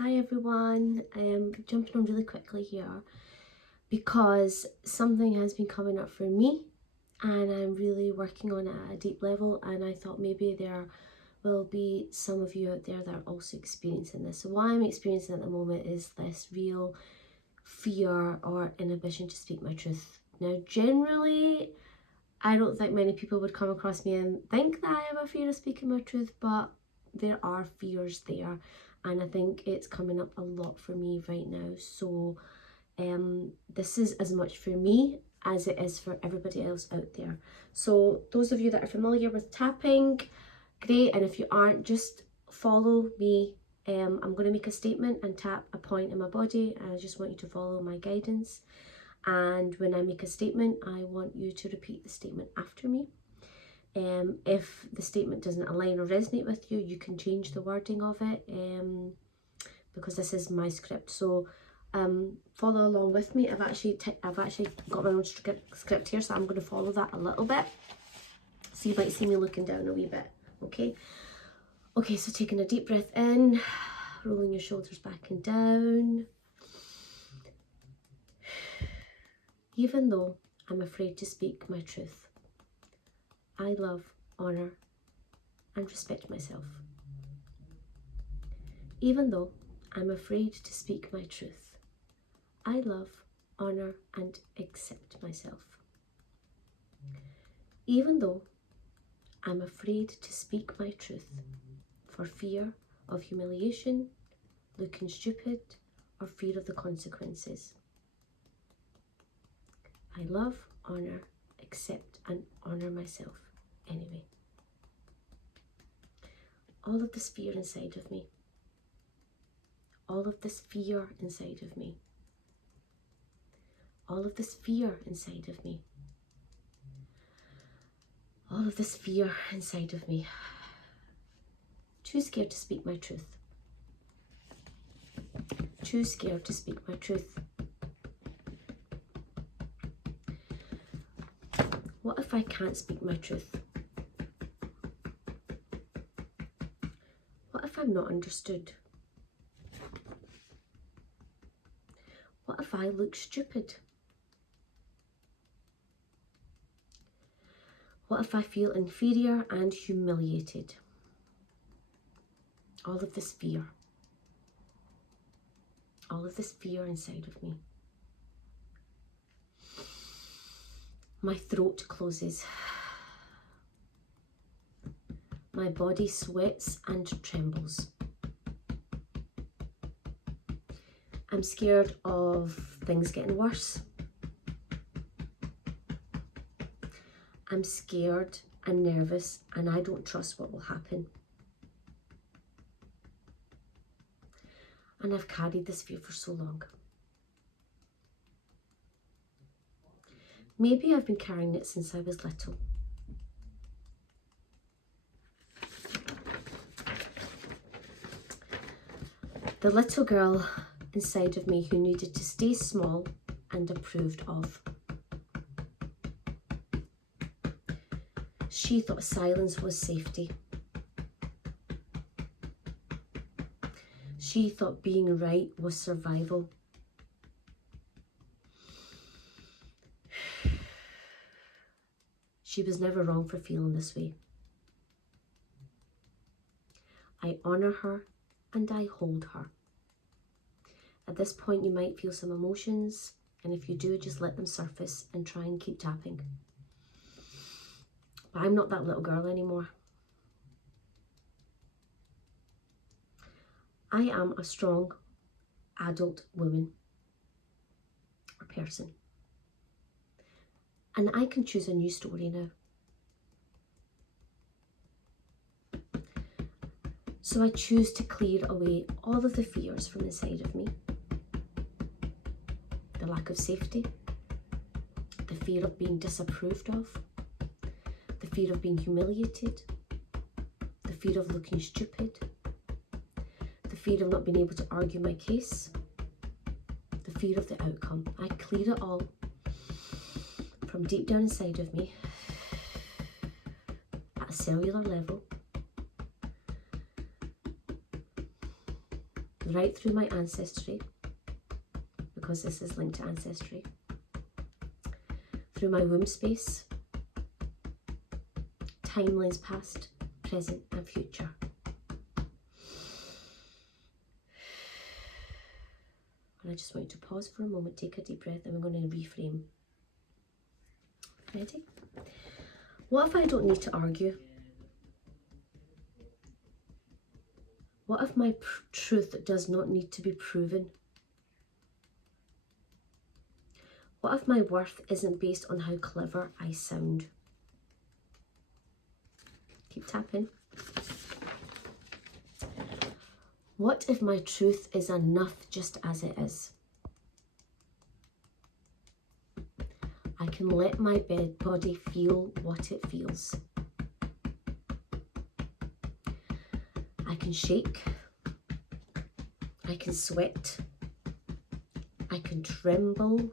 Hi everyone, I'm jumping on really quickly here because something has been coming up for me and I'm really working on it at a deep level, and I thought maybe there will be some of you out there that are also experiencing this. So what I'm experiencing at the moment is this real fear or inhibition to speak my truth. Now generally I don't think many people would come across me and think that I have a fear of speaking my truth, but there are fears there, and I think it's coming up a lot for me right now. So this is as much for me as it is for everybody else out there. So those of you that are familiar with tapping, great, and if you aren't, just follow me. I'm going to make a statement and tap a point in my body, and I just want you to follow my guidance. And when I make a statement, I want you to repeat the statement after me. If the statement doesn't align or resonate with you, you can change the wording of it, because this is my script. So follow along with me. I've actually got my own script here, so I'm going to follow that a little bit. So you might see me looking down a wee bit. Okay, so taking a deep breath in, rolling your shoulders back and down. Even though I'm afraid to speak my truth, I love, honour and respect myself. Even though I'm afraid to speak my truth, I love, honour and accept myself. Even though I'm afraid to speak my truth for fear of humiliation, looking stupid, or fear of the consequences, I love, honour, accept and honour myself anyway. All of this fear inside of me, all of this fear inside of me, all of this fear inside of me, all of this fear inside of me. Too scared to speak my truth. Too scared to speak my truth. What if I can't speak my truth? What if I'm not understood? What if I look stupid? What if I feel inferior and humiliated? All of this fear inside of me. My throat closes. My body sweats and trembles. I'm scared of things getting worse. I'm scared and nervous, and I don't trust what will happen. And I've carried this fear for so long. Maybe I've been carrying it since I was little. The little girl inside of me who needed to stay small and approved of. She thought silence was safety. She thought being right was survival. She was never wrong for feeling this way. I honour her and I hold her. At this point you might feel some emotions, and if you do, just let them surface and try and keep tapping. But I'm not that little girl anymore. I am a strong adult woman or person, and I can choose a new story now. So I choose to clear away all of the fears from inside of me. The lack of safety, the fear of being disapproved of, the fear of being humiliated, the fear of looking stupid, the fear of not being able to argue my case, the fear of the outcome. I clear it all from deep down inside of me at a cellular level. right through my ancestry, because this is linked to ancestry, through my womb space, timelines past, present and future. And I just want you to pause for a moment, take a deep breath, and we're going to reframe. Ready? What if I don't need to argue? What if my truth does not need to be proven? What if my worth isn't based on how clever I sound? Keep tapping. What if my truth is enough just as it is? I can let my body feel what it feels. I can shake. I can sweat. I can tremble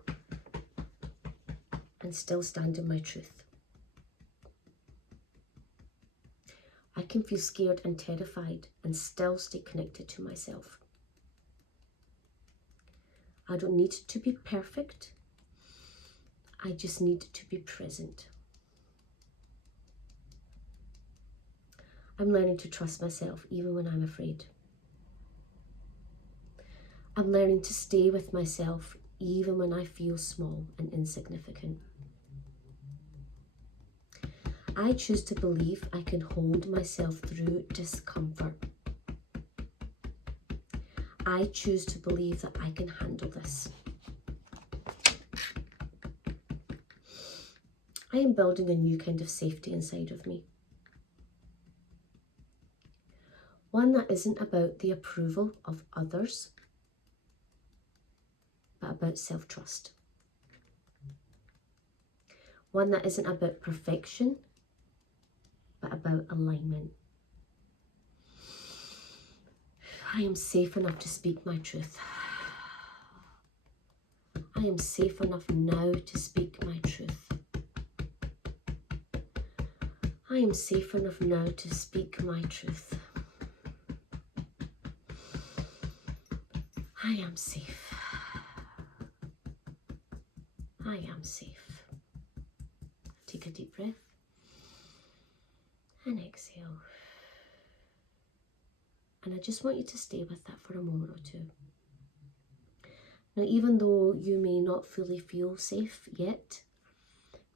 and still stand in my truth. I can feel scared and terrified and still stay connected to myself. I don't need to be perfect. I just need to be present. I'm learning to trust myself even when I'm afraid. I'm learning to stay with myself even when I feel small and insignificant. I choose to believe I can hold myself through discomfort. I choose to believe that I can handle this. I am building a new kind of safety inside of me. One that isn't about the approval of others, but about self-trust. One that isn't about perfection, but about alignment. I am safe enough to speak my truth. I am safe enough now to speak my truth. I am safe enough now to speak my truth. I am safe. I am safe. Take a deep breath and exhale. And I just want you to stay with that for a moment or two. Now, even though you may not fully feel safe yet,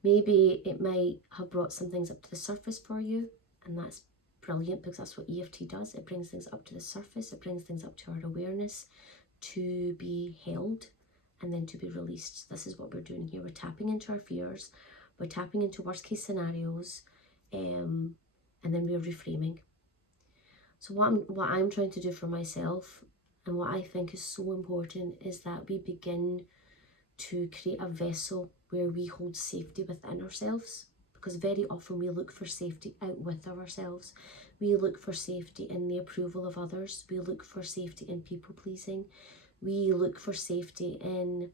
maybe it might have brought some things up to the surface for you, and that's brilliant because that's what EFT does. It brings things up to the surface, it brings things up to our awareness to be held and then to be released. This is what we're doing here. We're tapping into our fears, we're tapping into worst case scenarios, and then we're reframing. So what I'm trying to do for myself, and what I think is so important, is that we begin to create a vessel where we hold safety within ourselves, because very often we look for safety out with ourselves. We look for safety in the approval of others. We look for safety in people pleasing. We look for safety in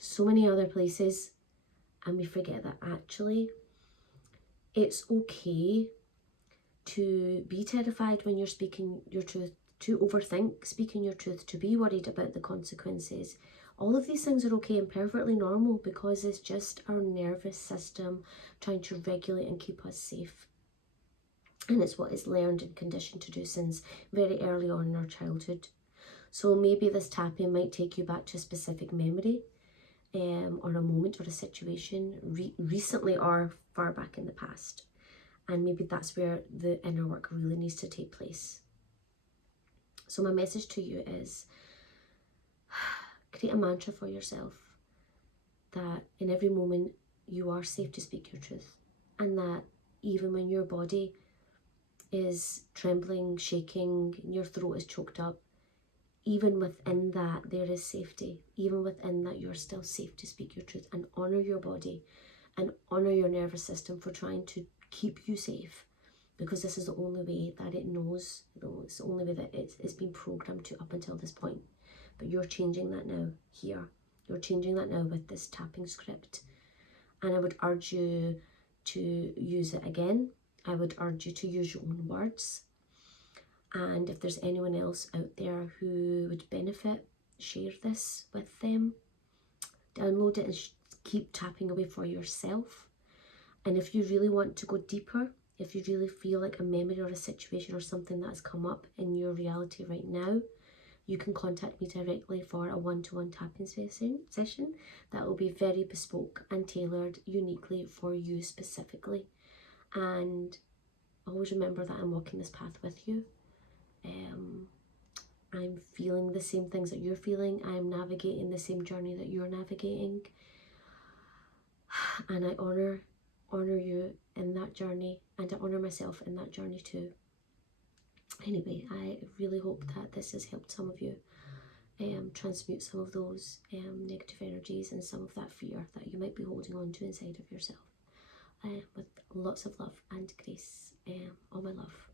so many other places, and we forget that actually it's okay to be terrified when you're speaking your truth, to overthink speaking your truth, to be worried about the consequences. All of these things are okay and perfectly normal, because it's just our nervous system trying to regulate and keep us safe. And it's what is learned and conditioned to do since very early on in our childhood. So maybe this tapping might take you back to a specific memory, or a moment or a situation recently or far back in the past. And maybe that's where the inner work really needs to take place. So my message to you is, create a mantra for yourself that in every moment you are safe to speak your truth, and that even when your body is trembling, shaking, and your throat is choked up, even within that there is safety. Even within that you're still safe to speak your truth, and honor your body and honor your nervous system for trying to keep you safe, because this is the only way that it knows. It's the only way that it's been programmed to up until this point. But you're changing that now here. You're changing that now with this tapping script. And I would urge you to use it again. I would urge you to use your own words. And if there's anyone else out there who would benefit, share this with them. Download it and keep tapping away for yourself. And if you really want to go deeper, if you really feel like a memory or a situation or something that's come up in your reality right now, you can contact me directly for a one-to-one tapping session that will be very bespoke and tailored uniquely for you specifically. And always remember that I'm walking this path with you. I'm feeling the same things that you're feeling. I'm navigating the same journey that you're navigating. And I honor you in that journey, and I honor myself in that journey too. Anyway, I really hope that this has helped some of you transmute some of those negative energies and some of that fear that you might be holding on to inside of yourself. With lots of love and grace. All my love.